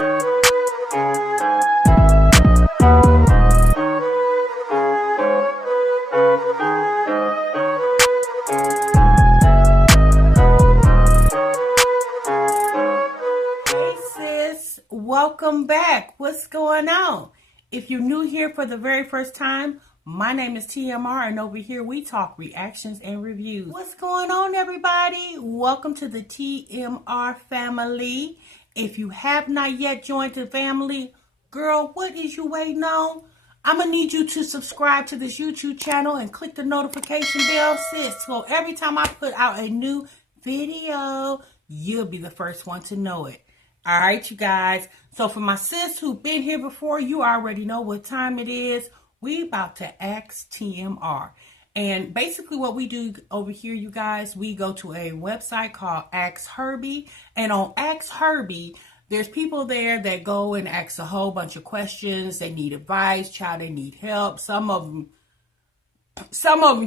Welcome back. What's going on? If you're new here for the very first time, my name is TMR, and over here we talk reactions and reviews. What's going on, everybody? Welcome to the TMR family. If you have not yet joined the family, girl, what is you waiting on? I'm going to need you to subscribe to this YouTube channel and click the notification bell, sis. So every time I put out a new video, you'll be the first one to know it. All right, you guys. So for my sis who've been here before, you already know what time it is. We about to ask TMR. And basically what we do over here, you guys, we go to a website called Ask Herbie. And on Ask Herbie, there's people there that go and ask a whole bunch of questions. They need advice, child, they need help. Some of them,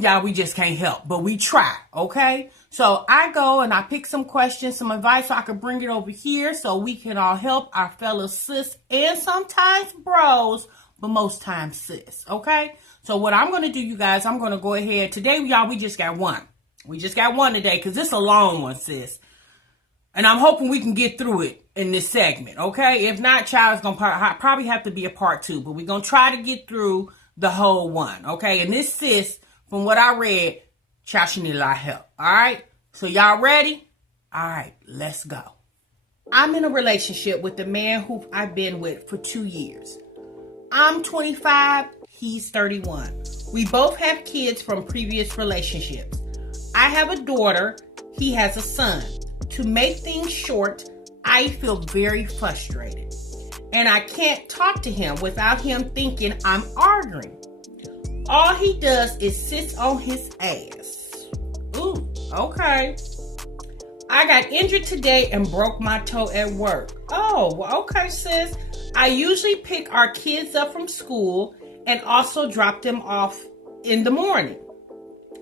y'all, we just can't help, but we try, okay? So I go and I pick some questions, some advice, so I can bring it over here so we can all help our fellow sis and sometimes bros, but most times sis, okay? So what I'm going to do, you guys, I'm going to go ahead. Today, y'all, we just got one. We just got one today because it's a long one, sis. And I'm hoping we can get through it in this segment, okay? If not, child, it's going to probably have to be a part 2, but we're going to try to get through the whole one, okay? And this sis, from what I read, child, she need a lot of help, all right? So y'all ready? All right, let's go. I'm in a relationship with the man who I've been with for 2 years. I'm 25, he's 31. We both have kids from previous relationships. I have a daughter, he has a son. To make things short, I feel very frustrated. And I can't talk to him without him thinking I'm arguing. All he does is sit on his ass. Ooh, okay. I got injured today and broke my toe at work. Oh, okay, sis. I usually pick our kids up from school and also drop them off in the morning.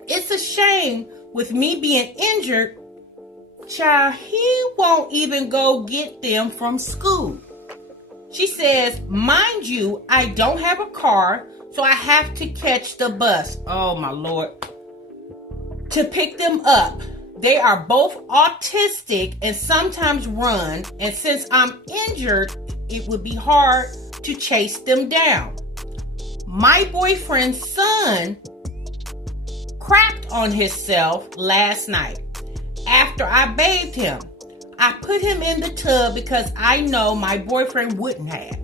It's a shame with me being injured, child, he won't even go get them from school. She says, mind you, I don't have a car, so I have to catch the bus. Oh, my Lord. To pick them up. They are both autistic and sometimes run, and since I'm injured, it would be hard to chase them down. My boyfriend's son crapped on himself last night after I bathed him. I put him in the tub because I know my boyfriend wouldn't have.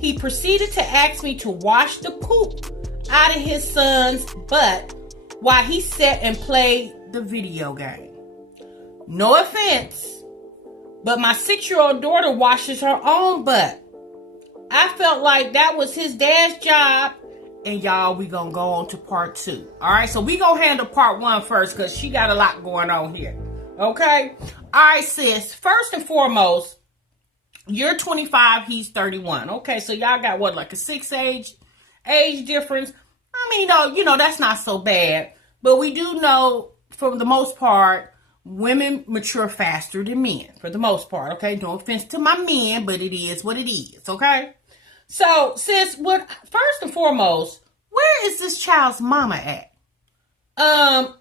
He proceeded to ask me to wash the poop out of his son's butt while he sat and played the video game. No offense, but my 6-year-old daughter washes her own butt. I felt like that was his dad's job. And y'all, we gonna go on to part 2. All right, so we gonna handle part 1 first because she got a lot going on here. Okay? All right, sis. First and foremost, you're 25, he's 31. Okay, so y'all got what, like a 6 age difference? I mean, you know, that's not so bad. But we do know, for the most part, women mature faster than men, for the most part, okay? No offense to my men, but it is what it is, okay? So, sis, first and foremost, where is this child's mama at?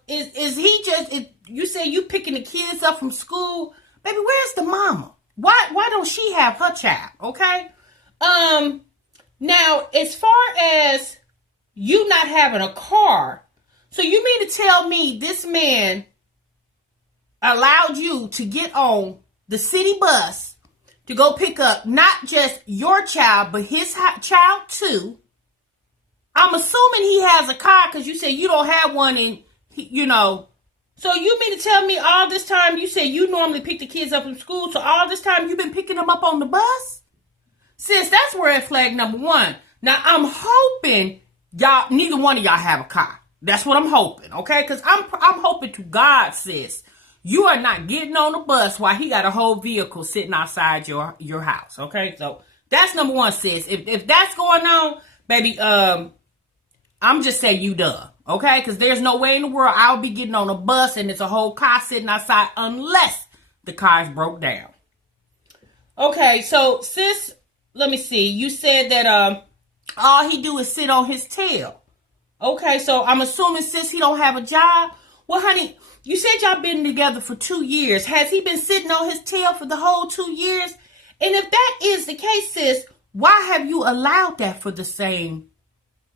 Is he just, you say you picking the kids up from school? Baby, where's the mama? Why don't she have her child, okay? Now, as far as you not having a car, so you mean to tell me this man allowed you to get on the city bus to go pick up not just your child, but his child too? I'm assuming he has a car because you said you don't have one, and you know. So you mean to tell me all this time you say you normally pick the kids up from school, so all this time you've been picking them up on the bus? Sis, that's red flag number 1. Now, I'm hoping y'all, neither one of y'all have a car. That's what I'm hoping, okay? Because I'm hoping to God, sis, you are not getting on the bus while he got a whole vehicle sitting outside your house, okay? So that's number 1, sis. If that's going on, baby, I'm just saying you done, okay? Because there's no way in the world I'll be getting on a bus and it's a whole car sitting outside unless the car is broke down. Okay, so sis, let me see. You said that all he do is sit on his tail. Okay, so I'm assuming sis he don't have a job. Well, honey, you said y'all been together for 2 years. Has he been sitting on his tail for the whole 2 years? And if that is the case, sis, why have you allowed that for the same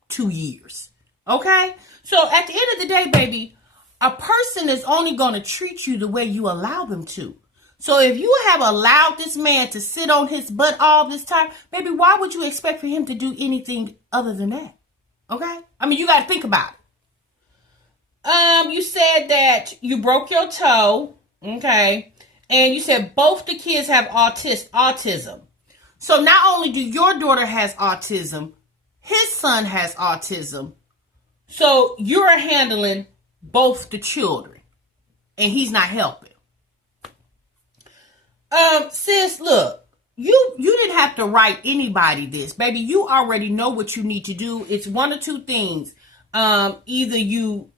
2 years? Okay? So at the end of the day, baby, a person is only going to treat you the way you allow them to. So if you have allowed this man to sit on his butt all this time, baby, why would you expect for him to do anything other than that? Okay? I mean, you got to think about it. You said that you broke your toe, okay? And you said both the kids have autism. So not only do your daughter has autism, his son has autism. So you're handling both the children, and he's not helping. Sis, look, you didn't have to write anybody this, baby. You already know what you need to do. It's one or two things. Either you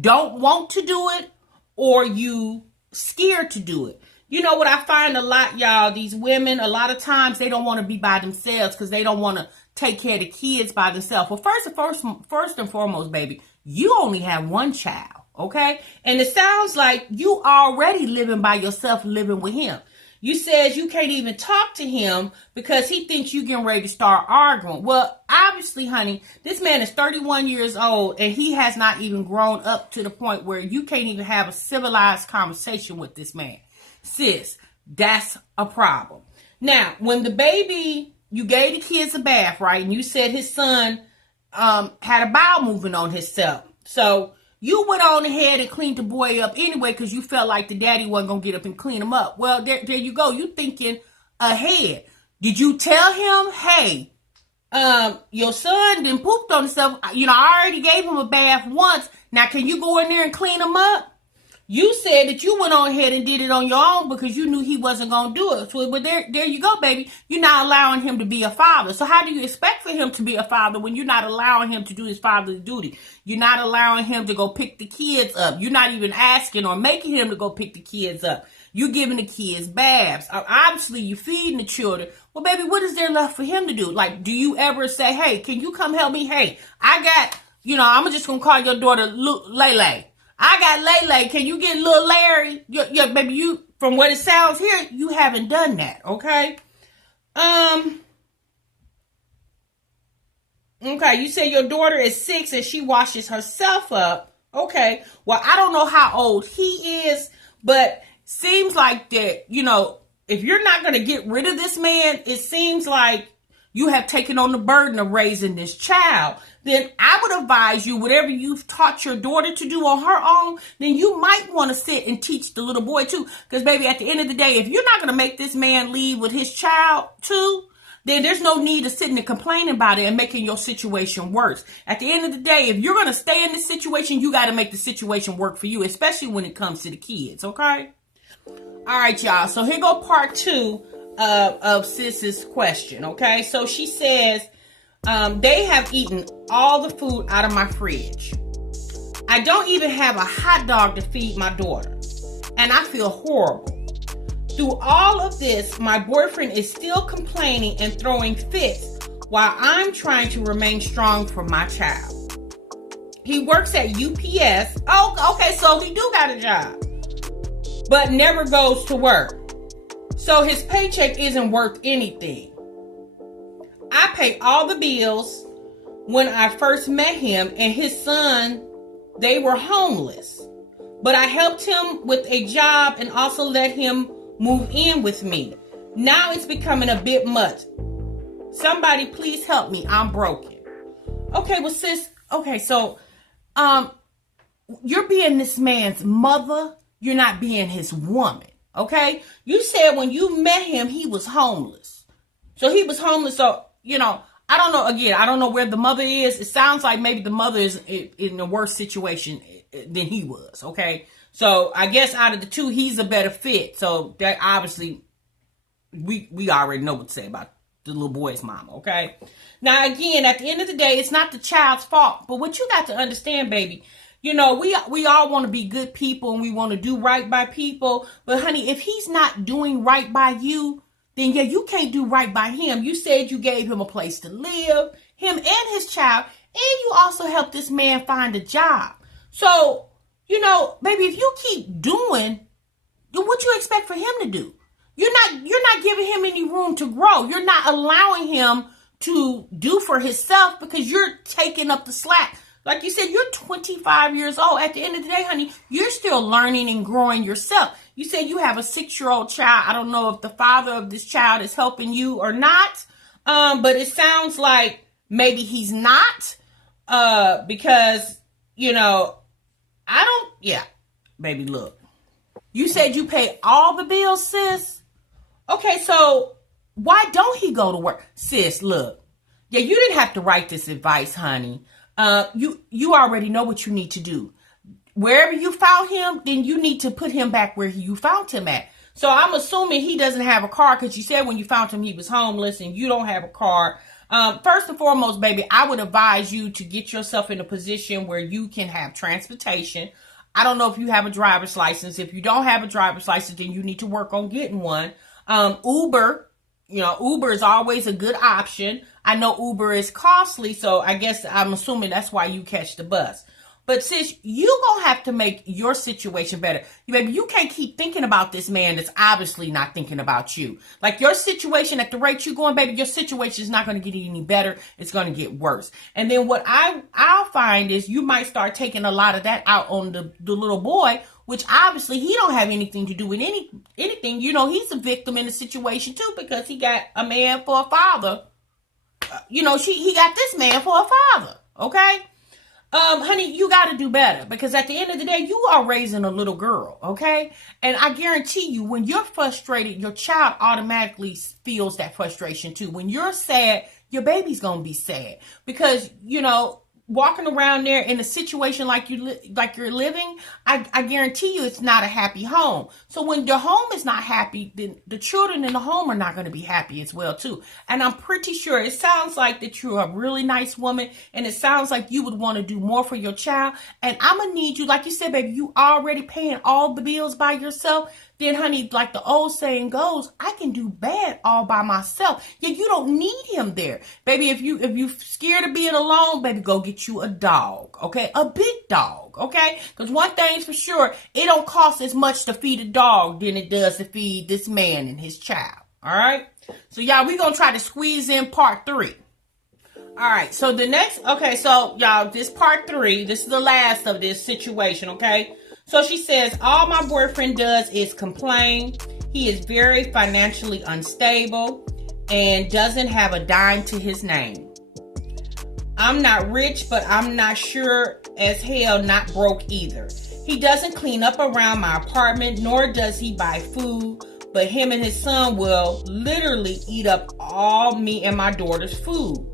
don't want to do it or you scared to do it. You know what I find a lot, y'all, these women, a lot of times they don't want to be by themselves because they don't want to take care of the kids by themselves. Well, first and foremost, baby, you only have one child, okay? And it sounds like you already living by yourself, living with him. You said you can't even talk to him because he thinks you getting ready to start arguing. Well, obviously, honey, this man is 31 years old and he has not even grown up to the point where you can't even have a civilized conversation with this man. Sis, that's a problem. Now, when the baby, you gave the kids a bath, right? And you said his son had a bowel movement on himself. So you went on ahead and cleaned the boy up anyway because you felt like the daddy wasn't going to get up and clean him up. Well, there you go. You thinking ahead. Did you tell him, hey, your son done pooped on himself. You know, I already gave him a bath once. Now, can you go in there and clean him up? You said that you went on ahead and did it on your own because you knew he wasn't going to do it. So, but there you go, baby. You're not allowing him to be a father. So how do you expect for him to be a father when you're not allowing him to do his father's duty? You're not allowing him to go pick the kids up. You're not even asking or making him to go pick the kids up. You're giving the kids baths. Obviously, you're feeding the children. Well, baby, what is there left for him to do? Like, do you ever say, hey, can you come help me? Hey, I got, I'm just going to call your daughter Lele. I got Lele. Can you get little Larry? Yeah, baby, from what it sounds here, you haven't done that, okay? Okay, you say your daughter is 6 and she washes herself up. Okay, well, I don't know how old he is, but seems like that, if you're not going to get rid of this man, it seems like you have taken on the burden of raising this child. Then I would advise you, whatever you've taught your daughter to do on her own, then you might want to sit and teach the little boy too. Because, baby, at the end of the day, if you're not going to make this man leave with his child too, then there's no need of sitting and complaining about it and making your situation worse. At the end of the day, if you're going to stay in this situation, you got to make the situation work for you, especially when it comes to the kids, okay? All right, y'all. So here go part 2 of Sis's question, okay? So she says, they have eaten all the food out of my fridge. I don't even have a hot dog to feed my daughter, and I feel horrible. Through all of this, my boyfriend is still complaining and throwing fits while I'm trying to remain strong for my child. He works at UPS. Oh, okay, so he do got a job, but never goes to work. So his paycheck isn't worth anything. I pay all the bills. When I first met him and his son, they were homeless. But I helped him with a job and also let him move in with me. Now it's becoming a bit much. Somebody please help me. I'm broken. Okay, well, sis, okay, so you're being this man's mother. You're not being his woman, okay? You said when you met him, he was homeless. So he was homeless, so I don't know. Again, I don't know where the mother is. It sounds like maybe the mother is in a worse situation than he was. Okay. So I guess out of the two, he's a better fit. So that obviously we already know what to say about the little boy's mama. Okay. Now, again, at the end of the day, it's not the child's fault. But what you got to understand, baby, we all want to be good people and we want to do right by people. But honey, if he's not doing right by you, then yeah, you can't do right by him. You said you gave him a place to live, him and his child, and you also helped this man find a job. So, baby, if you keep doing what you expect for him to do, you're not giving him any room to grow. You're not allowing him to do for himself because you're taking up the slack. Like you said, you're 25 years old. At the end of the day, honey, you're still learning and growing yourself. You said you have a 6-year-old child. I don't know if the father of this child is helping you or not. But it sounds like maybe he's not. Because, baby, look. You said you pay all the bills, sis? Okay, so why don't he go to work? Sis, look. Yeah, you didn't have to write this advice, honey. You already know what you need to do. Wherever you found him, then you need to put him back where you found him at. So I'm assuming he doesn't have a car because you said when you found him he was homeless and you don't have a car. First and foremost, baby, I would advise you to get yourself in a position where you can have transportation. I don't know if you have a driver's license. If you don't have a driver's license, then you need to work on getting one. Uber is always a good option. I know Uber is costly, so I guess I'm assuming that's why you catch the bus. But sis, you gonna have to make your situation better. Baby, you can't keep thinking about this man that's obviously not thinking about you. Like your situation, at the rate you're going, baby, your situation is not going to get any better. It's going to get worse. And then what I'll find is you might start taking a lot of that out on the little boy, which obviously he don't have anything to do with anything. He's a victim in the situation too because he got a man for a father. He got this man for a father. Okay. Honey, you got to do better because at the end of the day, you are raising a little girl, okay? And I guarantee you, when you're frustrated, your child automatically feels that frustration too. When you're sad, your baby's going to be sad because, walking around there in a situation like you're living, I guarantee you it's not a happy home. So when your home is not happy, then the children in the home are not going to be happy as well too. And I'm pretty sure it sounds like that you're a really nice woman and it sounds like you would want to do more for your child. And I'm going to need you, like you said, baby, you already paying all the bills by yourself. Then, honey, like the old saying goes, I can do bad all by myself. Yeah, you don't need him there. Baby, if you scared of being alone, baby, go get you a dog, okay? A big dog, okay? Because one thing's for sure, it don't cost as much to feed a dog than it does to feed this man and his child, all right? So, y'all, we're going to try to squeeze in part 3. All right, so y'all, this part 3, this is the last of this situation, okay? So she says, all my boyfriend does is complain. He is very financially unstable and doesn't have a dime to his name. I'm not rich, but I'm not sure as hell not broke either. He doesn't clean up around my apartment, nor does he buy food, but him and his son will literally eat up all me and my daughter's food.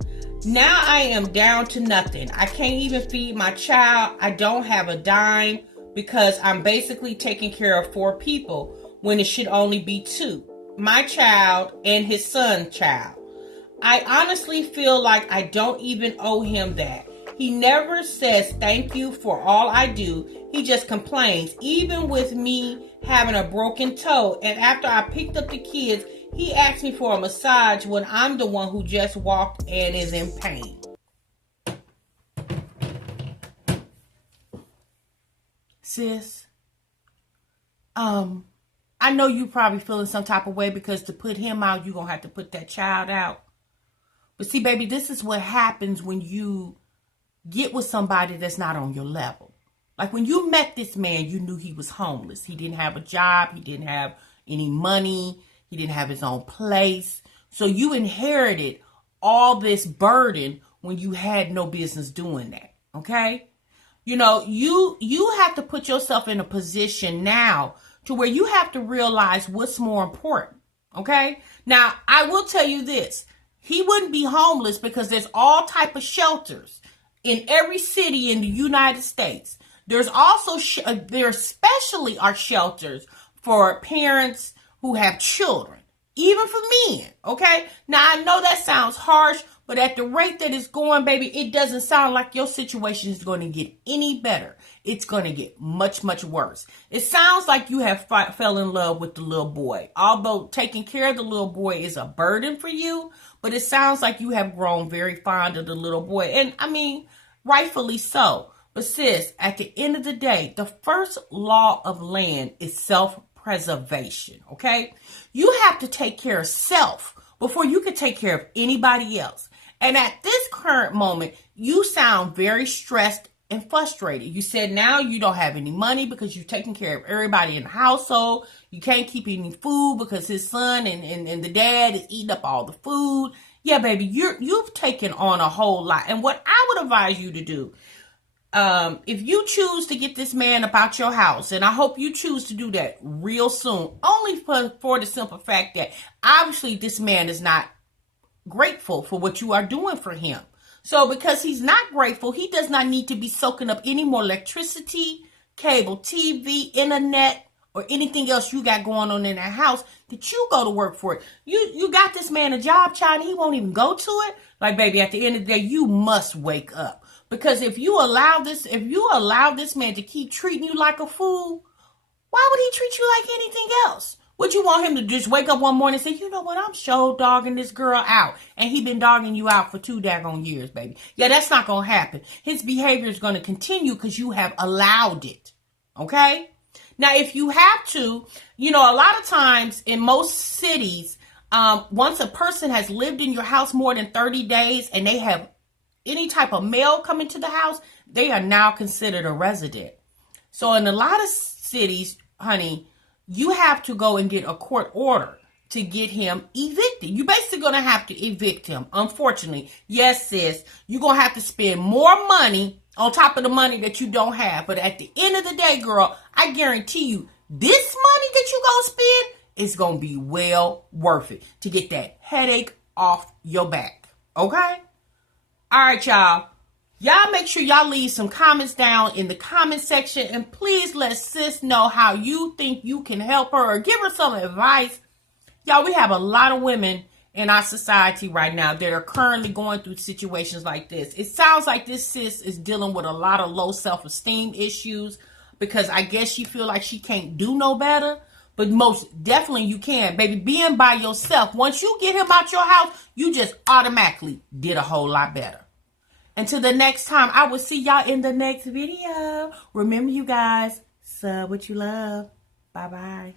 Now I am down to nothing. I can't even feed my child. I don't have a dime because I'm basically taking care of 4 people when it should only be 2. My child and his son's child. I honestly feel like I don't even owe him that. He never says thank you for all I do. He just complains, even with me having a broken toe. And after I picked up the kids, he asked me for a massage when I'm the one who just walked and is in pain. Sis, I know you probably feeling some type of way because to put him out, you're going to have to put that child out. But see, baby, this is what happens when you get with somebody that's not on your level. Like when you met this man, you knew he was homeless. He didn't have a job. He didn't have any money. He didn't have his own place. So you inherited all this burden when you had no business doing that. Okay? You have to put yourself in a position now to where you have to realize what's more important. Okay? Now, I will tell you this. He wouldn't be homeless because there's all type of shelters in every city in the United States. There's also, there especially are shelters for parents who have children, even for men, okay? Now, I know that sounds harsh, But at the rate that it's going, baby, it doesn't sound like your situation is going to get any better. It's going to get much, much worse. It sounds like you have fell in love with the little boy. Although taking care of the little boy is a burden for you, but it sounds like you have grown very fond of the little boy. And I mean, rightfully so. But sis, at the end of the day, the first law of land is self-preservation, okay? You have to take care of self before you can take care of anybody else. And at this current moment, you sound very stressed and frustrated. You said now you don't have any money because you're taking care of everybody in the household. You can't keep eating food because his son and the dad is eating up all the food. Yeah, baby, you've taken on a whole lot. And what I would advise you to do, if you choose to get this man about your house, and I hope you choose to do that real soon, only for the simple fact that obviously this man is not grateful for what you are doing for him. So because he's not grateful, he does not need to be soaking up any more electricity, cable TV, internet, or anything else you got going on in that house that you go to work for it. You got this man a job, child, and he won't even go to it. Like, baby, at the end of the day, you must wake up. Because if you allow this man to keep treating you like a fool, why would he treat you like anything else? Would you want him to just wake up one morning and say, you know what, I'm sure dogging this girl out. And he been dogging you out for 2 daggone years, baby. Yeah, that's not going to happen. His behavior is going to continue because you have allowed it. Okay? Now, if you have to, a lot of times in most cities, once a person has lived in your house more than 30 days and they have any type of mail coming to the house, they are now considered a resident. So in a lot of cities, honey, you have to go and get a court order to get him evicted. You're basically going to have to evict him, unfortunately. Yes, sis, you're going to have to spend more money on top of the money that you don't have. But at the end of the day, girl, I guarantee you, this money that you're going to spend is going to be well worth it to get that headache off your back. Okay? All right, y'all. Y'all make sure y'all leave some comments down in the comment section. And please let sis know how you think you can help her or give her some advice. Y'all, we have a lot of women in our society right now that are currently going through situations like this. It sounds like this sis is dealing with a lot of low self-esteem issues because I guess she feel like she can't do no better. But most definitely you can. Baby, being by yourself, once you get him out your house, you just automatically did a whole lot better. Until the next time, I will see y'all in the next video. Remember, you guys, sub what you love. Bye-bye.